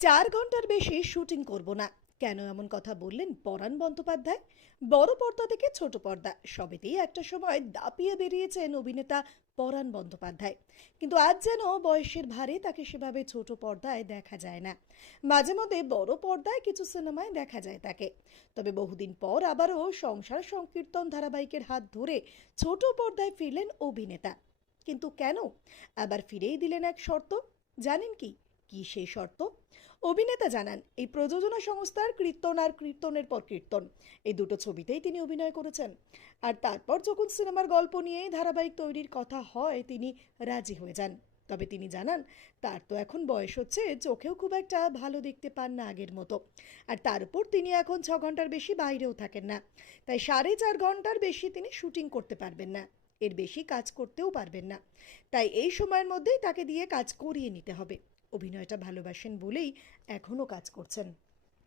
4 ঘন্টার বেশি শুটিং করব না, কেন এমন কথা বললেন পরাণ বন্দ্যোপাধ্যায়? বড় পর্দা থেকে ছোট পর্দা সবেতেই একটা সময় দাপিয়ে বেরিয়েছেন অভিনেতা পরাণ বন্দ্যোপাধ্যায়। কিন্তু আজ যেন বয়সের ভারে তাকে সেভাবে ছোট পর্দায় দেখা যায় না। মাঝে মধ্যে বড় পর্দায় কিছু সিনেমায় দেখা যায় তাকে। তবে বহুদিন পর আবারও সংসার সংকীর্তন ধারাবাহিকের হাত ধরে ছোট পর্দায় ফিরলেন অভিনেতা। কিন্তু কেন? আবার ফিরেই দিলেন এক শর্ত। জানেন কি কি সেই শর্ত? অভিনেতা জানান, এই প্রযোজনা সংস্থার কীর্তন আর কীর্তনের পর কীর্তন, এই দুটো ছবিতেই তিনি অভিনয় করেছেন। আর তারপর যখন সিনেমার গল্প নিয়ে ধারাবাহিক তৈরির কথা হয় তিনি রাজি হয়ে যান। তবে তিনি জানান, তার তো এখন বয়স হচ্ছে, চোখেও খুব একটা ভালো দেখতে পান না আগের মতো। আর তার উপর তিনি এখন 6 ঘন্টার বেশি বাইরেও থাকেন না। তাই 4.5 ঘন্টার বেশি তিনি শুটিং করতে পারবেন না, এর বেশি কাজ করতেও পারবেন না। তাই এই সময়ের মধ্যেই তাকে দিয়ে কাজ করিয়ে নিতে হবে। অভিনয়টা ভালোবাসেন বলেই এখনও কাজ করছেন।